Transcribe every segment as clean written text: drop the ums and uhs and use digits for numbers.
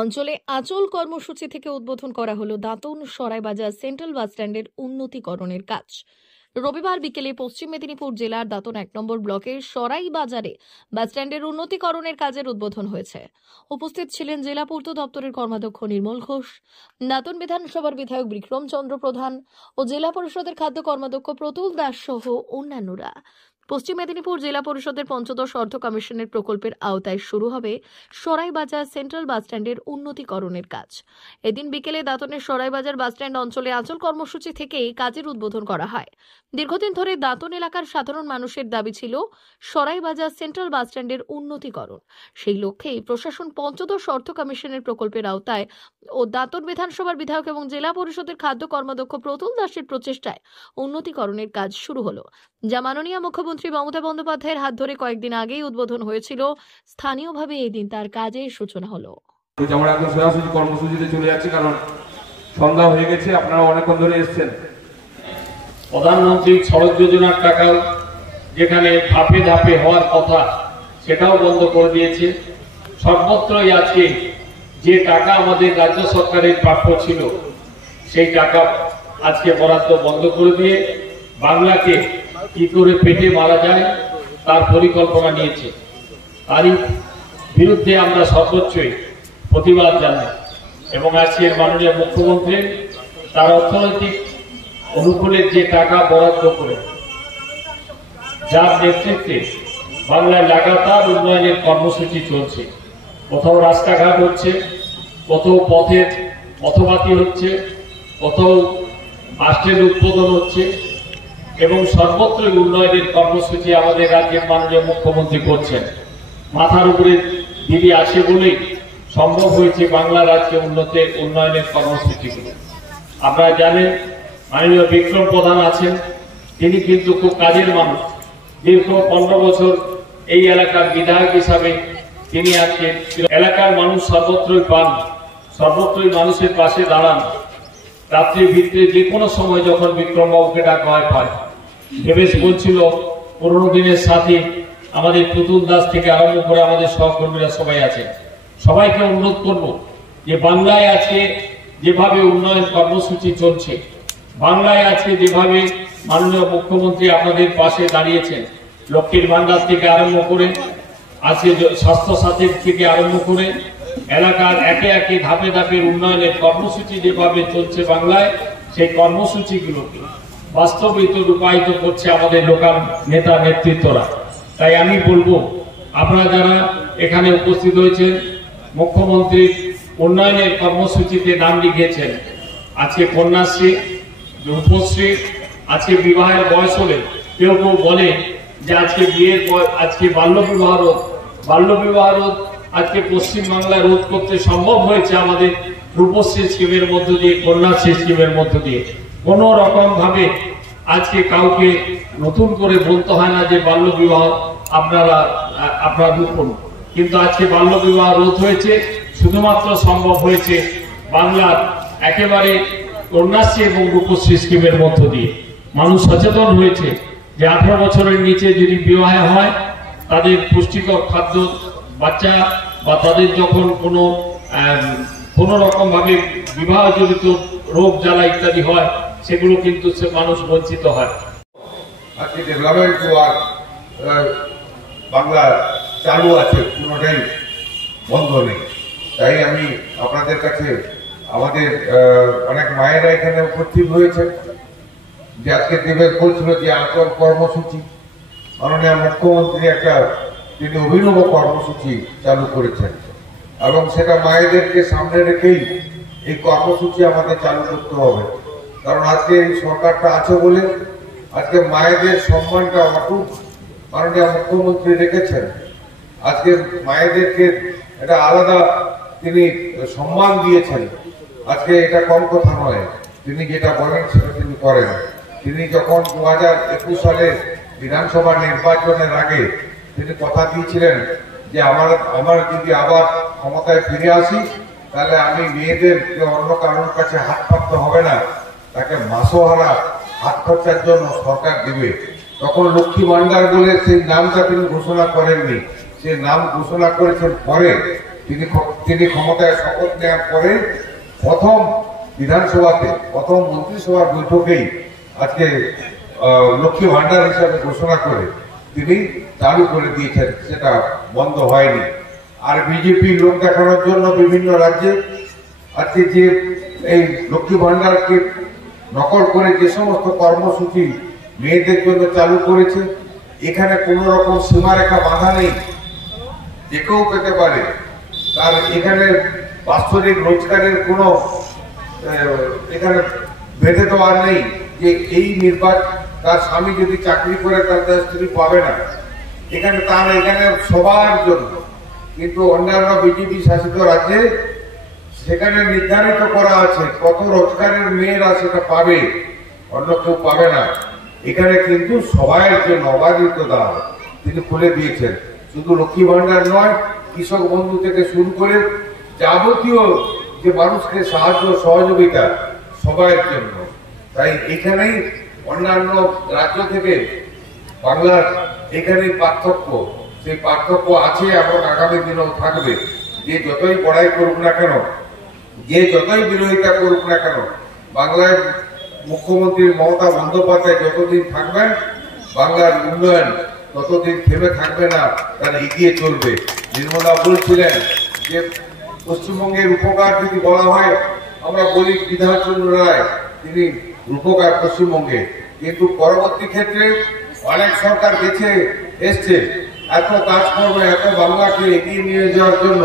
অঞ্চলে আচল কর্মসূচি থেকে উদ্বোধন করা হলো দাঁতন সরাইবাজার সেন্ট্রাল বাসস্ট্যান্ডের উন্নতিকরণের কাজ। রবিবার বিকেলে পশ্চিম মেদিনীপুর জেলার দাঁতন ১ নম্বর ব্লকের সরাইবাজারে বাসস্ট্যান্ডের উন্নতিকরণের কাজের উদ্বোধন হয়েছে। উপস্থিত ছিলেন জেলা পূর্ত দপ্তরের কর্মাধ্যক্ষ নির্মল ঘোষ, দাঁতন বিধানসভার বিধায়ক বিক্রম চন্দ্র প্রধান ও জেলা পরিষদের খাদ্য কর্মাধ্যক্ষ প্রতুল দাস সহ অন্যান্যরা। পশ্চিম মেদিনীপুর জেলা পরিষদের পঞ্চদশ অর্থ কমিশনের প্রকল্পের আওতায় শুরু হবে সরাইবাজার সেন্ট্রাল বাসস্ট্যান্ডের উন্নতিকরণের কাজ। এদিন বিকেলে দাঁতনের সরাইবাজার বাসস্ট্যান্ড অঞ্চলে আচল কর্মসূচি থেকেই কাজের উদ্বোধন করা হয়। দীর্ঘদিন ধরে দাঁতন এলাকার সাধারণ মানুষের দাবি ছিল সরাইবাজার সেন্ট্রাল বাসস্ট্যান্ডের উন্নতিকরণ। সেই লক্ষ্যেই প্রশাসন পঞ্চদশ অর্থ কমিশনের প্রকল্পের আওতায় ও দাঁতন বিধানসভার বিধায়ক এবং জেলা পরিষদের খাদ্য কর্মাধ্যক্ষ প্রতুল দাসের প্রচেষ্টায় উন্নতিকরণের কাজ শুরু হলো, যা মাননীয় মুখ্যমন্ত্রী মমতা বন্দ্যোপাধ্যায়ের হাত ধরে কয়েকদিন আগেই উদ্বোধন হয়েছিল। স্থানীয়ভাবে এই দিন তার কাজের সূচনা হলো। আমরা এখন সরাসরি কর্মসূচিতে চলে যাচ্ছি, কারণ সন্ধ্যা হয়ে গেছে, আপনারা অনেকক্ষণ ধরে এসেছেন। প্রধানমন্ত্রী সড়ক যোজনার টাকা যেখানে ধাপে ধাপে হওয়ার কথা সেটাও বন্ধ করে দিয়েছে। সর্বত্রই আজকে যে টাকা আমাদের রাজ্য সরকারের প্রাপ্য ছিল সেই টাকা আজকে বরাদ্দ বন্ধ করে দিয়ে বাংলাকে কি করে পেটে মারা যায় তার পরিকল্পনা নিয়েছে। তারই বিরুদ্ধে আমরা সর্বোচ্চই প্রতিবাদ জানাই এবং আজকের মাননীয় মুখ্যমন্ত্রী তার অর্থনৈতিক অনুকূলের যে টাকা বরাদ্দ করে যার নেতৃত্বে বাংলায় লাগাতার উন্নয়নের কর্মসূচি চলছে। কোথাও রাস্তাঘাট হচ্ছে, কোথাও পথের পথবাতি হচ্ছে, কোথাও বাসের উদ্বোধন হচ্ছে এবং সর্বত্রই উন্নয়নের কর্মসূচি আমাদের রাজ্যের মাননীয় মুখ্যমন্ত্রী করছেন। মাথার উপরে দিদি আসে বলেই সম্ভব হয়েছে বাংলা রাজ্যে উন্নয়নের কর্মসূচিগুলো। আপনারা জানেন মাননীয় বিক্রম প্রধান আছেন, তিনি কিন্তু খুব কাজের মানুষ। দীর্ঘ 15 বছর এই এলাকার বিধায়ক হিসাবে তিনি আজকে এলাকার মানুষ সর্বত্রই পান, সর্বত্রই মানুষের পাশে দাঁড়ান। রাত্রির ভিতরে যে কোনো সময় যখন বিক্রম বাবুকে ডাকা হয় পায়। দেবেশ বলছিল পুরোনো দিনের সাথী আমাদের প্রতুল দাস থেকে আরম্ভ করে আমাদের সহকর্মীরা সবাই আছে। সবাইকে অনুরোধ করব যে বাংলায় আজকে যেভাবে উন্নয়ন কর্মসূচি চলছে, বাংলায় আজকে যেভাবে মাননীয় মুখ্যমন্ত্রী আপনাদের পাশে দাঁড়িয়েছেন, লক্ষ্মীর ভান্ডার থেকে আরম্ভ করে আজকে স্বাস্থ্য সাথী থেকে আরম্ভ করে এলাকার একে একে ধাপে ধাপে উন্নয়নের কর্মসূচি যেভাবে চলছে বাংলায়, সেই কর্মসূচিগুলোকে বাস্তবিত রূপায়িত করছে আমাদের লোকাল নেতা নেতৃত্বরা। তাই আমি বলবো আপনারা যারা এখানে উপস্থিত হয়েছেন, মুখ্যমন্ত্রীর উন্নয়নের কর্মসূচিতে নাম লিখিয়েছেন, আজকে কন্যাশ্রী, রূপশ্রী, আজকে বিবাহের বয়স হলে কেউ কেউ বলে যে আজকে বিয়ের আজকে বাল্যবিবাহ রোধ আজকে পশ্চিমবাংলায় রোধ করতে সম্ভব হয়েছে আমাদের রূপশ্রী স্কিমের মধ্য দিয়ে, কন্যাশ্রী স্কিমের মধ্য দিয়ে। কোন রকম ভাবে আজকে কাউকে নতুন করে বলতে হয় না যে বাল্যবিবাহ আপনারা রুখুন, কিন্তু আজকে বাল্যবিবাহ রোধ হয়েছে, শুধুমাত্র সম্ভব হয়েছে বাংলার একেবারে কন্যাশ্রী এবং রূপশ্রী স্কিমের মধ্য দিয়ে। মানুষ সচেতন হয়েছে যে 18 বছরের নিচে যদি বিবাহ হয় তাদের পুষ্টিকর খাদ্য বাচ্চা বা তাদের যখন কোনো রকম ভাবে বিবাহ জড়িত রোগ জ্বালা ইত্যাদি হয় সেগুলো কিন্তু সে মানুষ বঞ্চিত হয়। আজকে ডেভেলপমেন্ট বাংলা চালু আছে, কোনোটাই বন্ধ নেই। তাই আমি আপনাদের কাছে আমাদের অনেক মায়েরা এখানে উপস্থিত হয়েছে যে আজকে দেবের বলছিল যে আচল কর্মসূচি, মাননীয় মুখ্যমন্ত্রী তিনি অভিনব কর্মসূচি চালু করেছেন এবং সেটা মায়েদেরকে সামনে রেখেই এই কর্মসূচি আমাদের চালু করতে হবে। কারণ আজকে এই সরকারটা আছে বলে আজকে মায়েদের সম্মানটা অটুট মাননীয় মুখ্যমন্ত্রী রেখেছেন। আজকে মায়েদেরকে এটা আলাদা তিনি সম্মান দিয়েছেন। আজকে এটা কম কথা নয়, তিনি যেটা বলেন সেটা তিনি করেন। তিনি যখন 2021 সালে বিধানসভা নির্বাচনের আগে তিনি কথা দিয়েছিলেন যে আমার যদি আবার ক্ষমতায় ফিরে আসি তাহলে আমি মেয়েদের অন্য কারোর কাছে হাত পাততে হবে না, তাকে মাসোহারা হাত খরচার জন্য সরকার দেবে। তখন লক্ষ্মী ভান্ডার বলে সেই নামটা তিনি ঘোষণা করেননি, সে নাম ঘোষণা করেছেন পরে তিনি ক্ষমতায় শপথ নেওয়ার পরে প্রথম বিধানসভাতে প্রথম মন্ত্রিসভার বৈঠকেই আজকে লক্ষ্মী ভান্ডার হিসাবে ঘোষণা করে তিনি চালু করে দিয়েছেন, সেটা বন্ধ হয়নি। আর বিজেপি লোক দেখানোর জন্য বিভিন্ন রাজ্যে আজকে যে এই লক্ষ্মী ভান্ডারকে নকল করে যে সমস্ত কর্মসূচি মেয়েদের জন্য চালু করেছে, এখানে কোন রকম সীমারেখা বাঁধা নেই, যে কেউ পেতে পারে। তার এখানে বাৎসরিক রোজগারের কোনো এখানে বেঁধে দেওয়া নেই যে এই নির্বাচন তার স্বামী যদি চাকরি করে তার স্ত্রী পাবে না, এখানে তার এখানে সবার জন্য। কিন্তু অন্যান্য বিজেপি শাসিত রাজ্যে সেখানে নির্ধারিত করা আছে কত রোজগারের মেয়েরা সেটা পাবে, অন্য কেউ পাবে না। এখানে কিন্তু সবাই জন্য অবাধিত দাম তিনি খুলে দিয়েছেন। শুধু লক্ষ্মী ভান্ডার নয়, কৃষক বন্ধু থেকে শুরু করে যাবতীয় যে মানুষকে সাহায্য সহযোগিতা সবার জন্য। তাই এখানেই অন্যান্য রাজ্য থেকে বাংলার এখানেই পার্থক্য, সেই পার্থক্য আছে এবং আগামী দিনেও থাকবে। যে যতই বড়াই করুক না কেন, যে যতই বিরোধিতা করুক না কেন, বাংলায় মুখ্যমন্ত্রী মমতা বন্দ্যোপাধ্যায় যতদিন থাকবেন বাংলার উন্নয়ন ততদিন থেমে থাকবে না, তারা এগিয়ে চলবে। নির্মলা বলছিলেন যে পশ্চিমবঙ্গের উপকার যদি বলা হয়, আমরা বলি বিধানচন্দ্র রায় তিনি রূপকার পশ্চিমবঙ্গে, কিন্তু পরবর্তী ক্ষেত্রে অনেক সরকার গেছে এসছে, এত কাজকর্ম এত বাংলাকে এগিয়ে নিয়ে যাওয়ার জন্য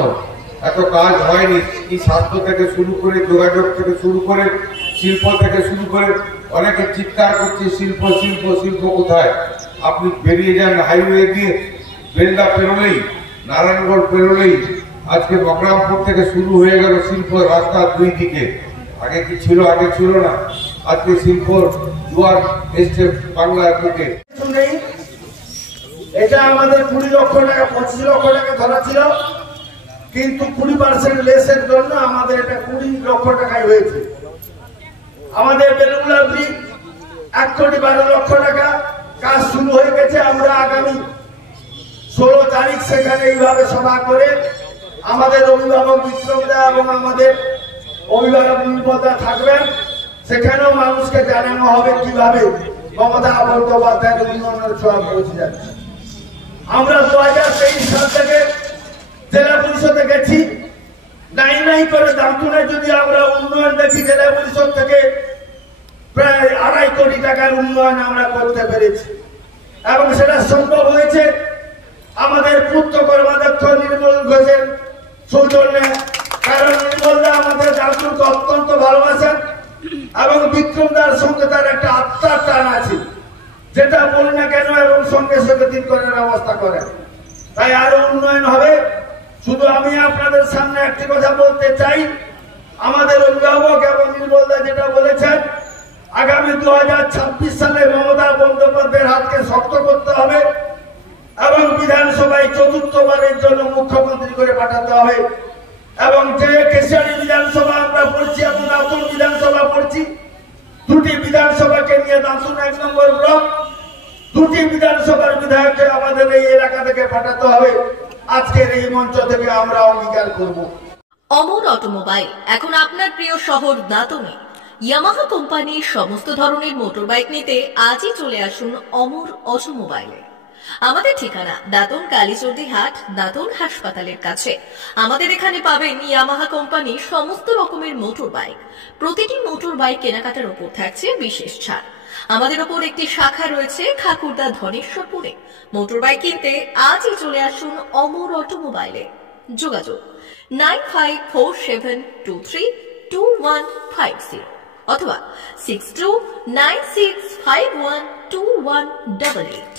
এত কাজ হয়নি। কি স্বাস্থ্য থেকে শুরু করে, যোগাযোগ থেকে শুরু করে, শিল্প থেকে শুরু করে, অনেকে চিৎকার করছে শিল্প শিল্প শিল্প কোথায়। আপনি বেরিয়ে যান হাইওয়ে দিয়ে, বেলদা পেরোলেই, নারায়ণগড় পেরোলেই আজকে বকরামপুর থেকে শুরু হয়ে গেল শিল্প রাস্তার দুই দিকে। আগে কি ছিল? আগে ছিল না। আজকে শিল্প জোয়ার এসছে বাংলার বুকে। এটা আমাদের 20 লক্ষ টাকা 25 লক্ষ টাকা ধরা ছিল, কিন্তু 20% লেসের জন্য আমাদের এটা 20 লক্ষ টাকায় হয়েছে। আমাদের বেলুলা ব্রিজ 1,12,00,000 টাকা কাজ শুরু হয়ে গেছে। আমরা আগামী 16 তারিখ সেখানে এইভাবে সভা করে আমাদের অভিভাবক বিক্রমদা এবং আমাদের অভিভাবক নির্মলদা থাকবেন, সেখানেও মানুষকে জানানো হবে কিভাবে মমতা বন্দ্যোপাধ্যায়ের উন্নয়নের ছোঁয়া পৌঁছে যাচ্ছে। আমরা 2023 সাল থেকে জেলা পরিষদে গেছি, নাই করে দামতুনে যদি আমরা উন্নয়ন দেখি, জেলা পরিষদ থেকে প্রায় 2.5 কোটি টাকার উন্নয়ন আমরা করতে পেরেছি এবং সেটা সম্ভব হয়েছে আমাদের পূর্ত কর্মাধ্যক্ষ নির্মল ঘোষের সৌজন্যে। কারণ নির্মলদা আমাদের দামতুনকে অত্যন্ত ভালোবাসেন এবং বিক্রমদার সঙ্গে তার একটা আত্মার টান আছে, যেটা বলি না কেন, এবং সঙ্গে সঙ্গে দিন করার ব্যবস্থা করেন। তাই আরো উন্নয়ন হবে। শুধু আমি আপনাদের সামনে একটি কথা বলতে চাই, আমাদের অভিভাবক এবং নির্মলদা যেটা বলেছেন, আগামী 2026 সালে মমতা বন্দ্যোপাধ্যায়ের হাতকে শক্ত করতে হবে এবং বিধানসভায় 4র্থবারের জন্য মুখ্যমন্ত্রী করে পাঠাতে হবে। এবং যে কেশিয়ারি বিধানসভা আমরা পড়ছি এবং দাঁতুন বিধানসভা পড়ছি, দুটি বিধানসভাকে নিয়ে দাঁতুন 1 নম্বর ব্লক, দুটি বিধানসভার বিধায়ককে আমাদের এই এলাকা থেকে পাঠাতে হবে। আজকের এই মঞ্চ থেকে আমরা অঙ্গীকার করব। অমর অটোমোবাইল এখন আপনার প্রিয় শহর দাঁতনে। ইয়ামাহা কোম্পানির সমস্ত ধরনের মোটরবাইক নিতে আজই চলে আসুন অমর অটোমোবাইলে। আমাদের ঠিকানা দাঁতন কালীচর্দি হাট, দাঁতন হাসপাতালের কাছে। আমাদের এখানে পাবেন ইয়ামাহা কোম্পানির সমস্ত রকমের মোটর বাইক। প্রতিটি মোটর বাইক কেনাকাটার উপর থাকছে বিশেষ ছাড়। আমাদের ওপর একটি শাখা রয়েছে খাকুরদা ধনেশ্বরপুরে। মোটর বাইক কিনতে আজই চলে আসুন অমর অটোমোবাইলে। যোগাযোগ 9547232150 অথবা 6296512188।